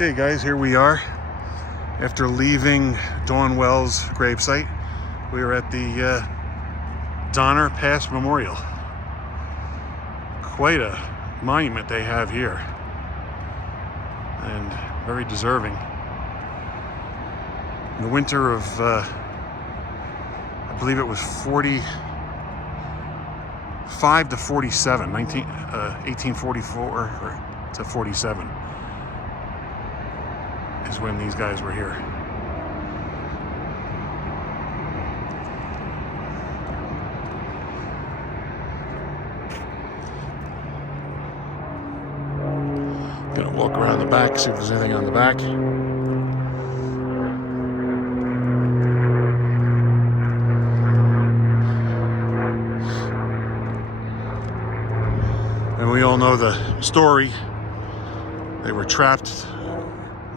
Okay guys, here we are. After leaving Dawn Wells gravesite, we are at the Donner Pass Memorial. Quite a monument they have here, and very deserving. In the winter of, I believe it was 45 to 47, 1844 to 47 is when these guys were here. Gonna walk around the back, see if there's anything on the back. And we all know the story. They were trapped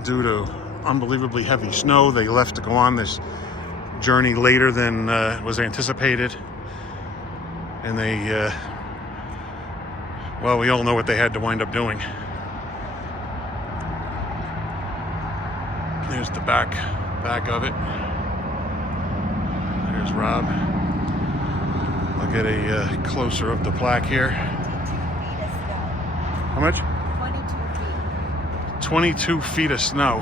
due to unbelievably heavy snow. They left to go on this journey later than was anticipated. And they, well, we all know what they had to wind up doing. There's the back of it. There's Rob. I'll get a closer of the plaque here. How much? 22 feet of snow.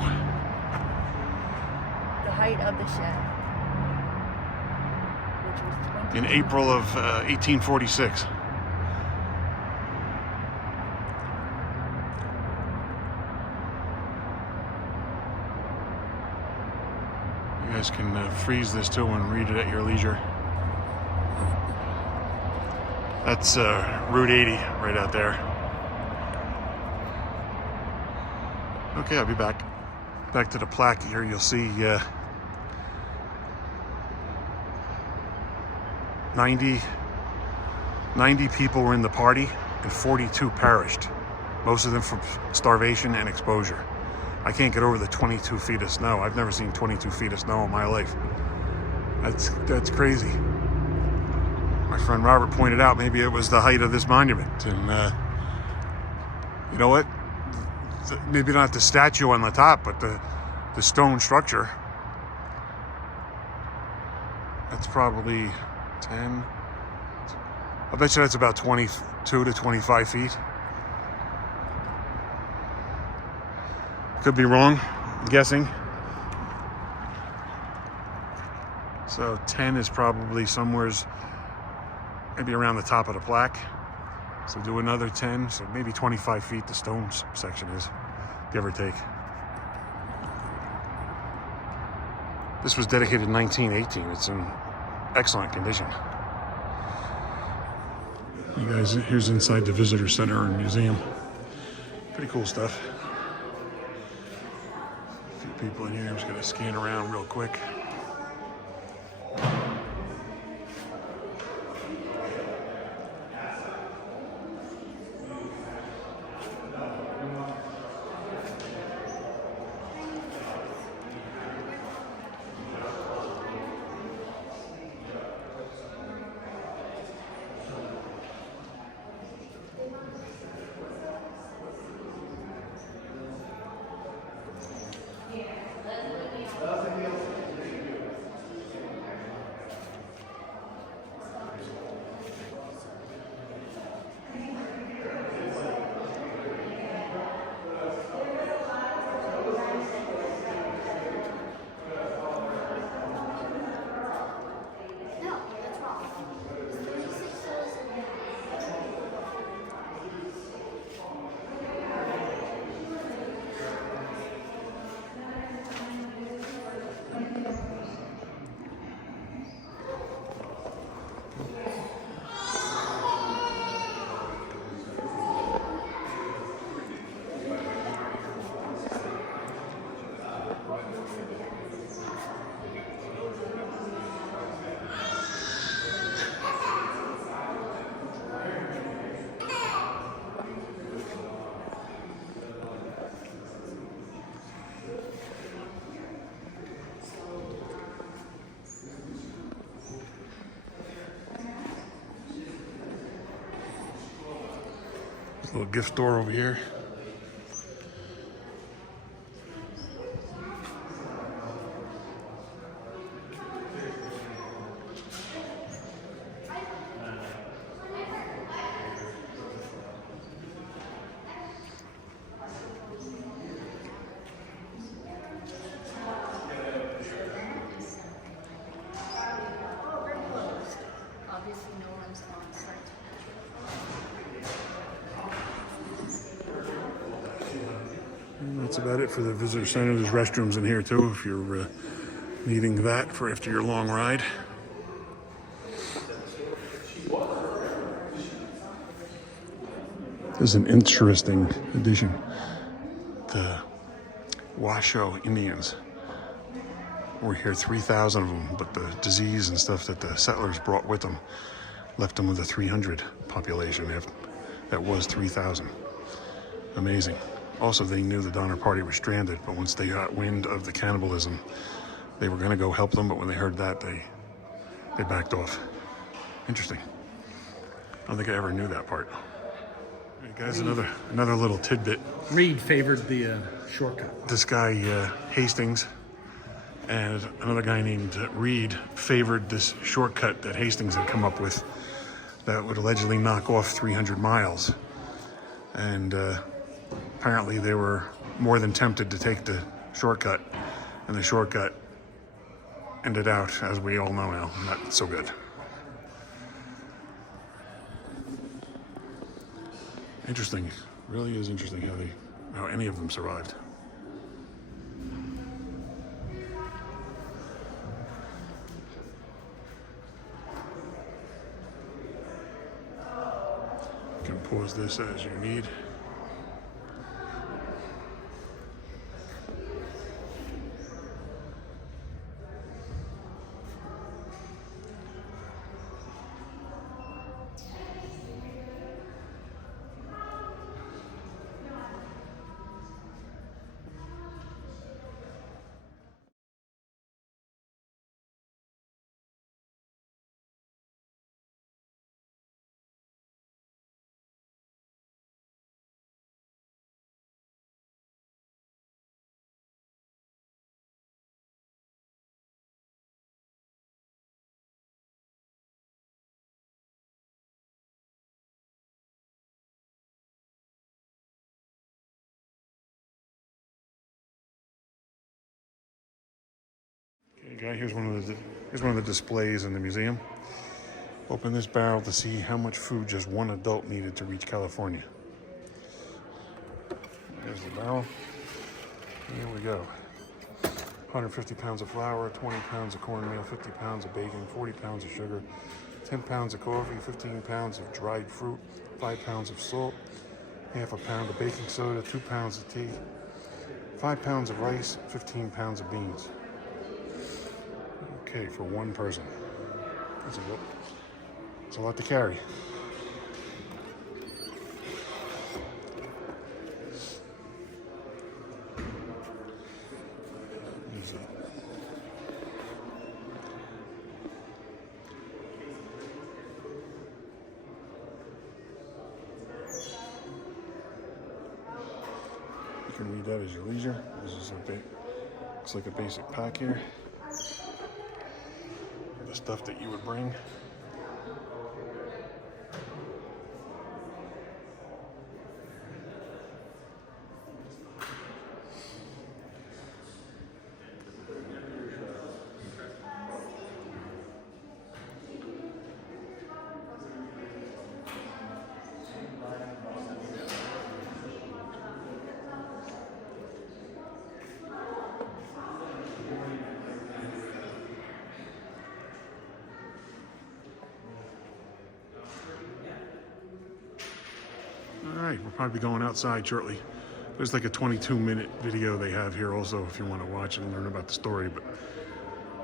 The height of the shed, which was 20 In April of 1846. You guys can freeze this too and read it at your leisure. That's Route 80 right out there. Okay, I'll be back. Back to the plaque here. You'll see 90 people were in the party and 42 perished. Most of them from starvation and exposure. I can't get over the 22 feet of snow. I've never seen 22 feet of snow in my life. That's crazy. My friend Robert pointed out maybe it was the height of this monument. And you know what? Maybe not the statue on the top, but the stone structure. That's probably 10. I bet you that's about 22 to 25 feet. Could be wrong, I'm guessing. So 10 is probably somewhere's maybe around the top of the plaque. So do another 10, so maybe 25 feet the stone section is, give or take. This was dedicated in 1918. It's in excellent condition. You guys, here's inside the visitor center and museum. Pretty cool stuff. A few people in here. I'm just gonna scan around real quick. Little gift store over here. That's about it for the visitor center. There's restrooms in here too if you're needing that for after your long ride. This is an interesting addition. The Washoe Indians were here, 3,000 of them, but the disease and stuff that the settlers brought with them left them with a 300 population. That was 3,000. Amazing. Also, they knew the Donner Party was stranded, but once they got wind of the cannibalism, they were going to go help them, but when they heard that, they backed off. Interesting. I don't think I ever knew that part. Hey guys, another little tidbit. Reed favored the shortcut. This guy, Hastings, and another guy named Reed favored this shortcut that Hastings had come up with that would allegedly knock off 300 miles. And apparently they were more than tempted to take the shortcut, and the shortcut ended out, as we all know now, not so good. Interesting. Really is interesting how any of them survived. You can pause this as you need. Okay, here's one of the displays in the museum. Open this barrel to see how much food just one adult needed to reach California. There's the barrel. Here we go. 150 pounds of flour, 20 pounds of cornmeal, 50 pounds of bacon, 40 pounds of sugar, 10 pounds of coffee, 15 pounds of dried fruit, 5 pounds of salt, half a pound of baking soda, 2 pounds of tea, 5 pounds of rice, 15 pounds of beans. Okay, for one person. That's a lot to carry. Easy. You can read that as your leisure. This is looks like a basic pack here. The stuff that you would bring. Alright, we'll probably be going outside shortly. There's like a 22-minute video they have here also if you want to watch and learn about the story, but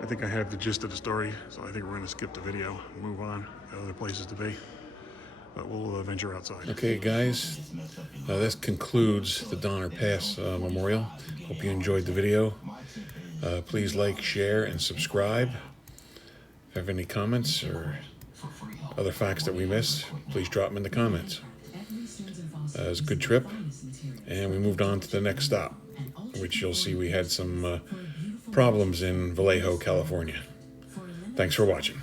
I think I have the gist of the story, so I think we're going to skip the video and move on to other places to be. But we'll venture outside. Okay, guys, this concludes the Donner Pass Memorial. Hope you enjoyed the video. Please like, share, and subscribe. If you have any comments or other facts that we missed, please drop them in the comments. It was a good trip, and we moved on to the next stop, which you'll see we had some problems in Vallejo, California. Thanks for watching.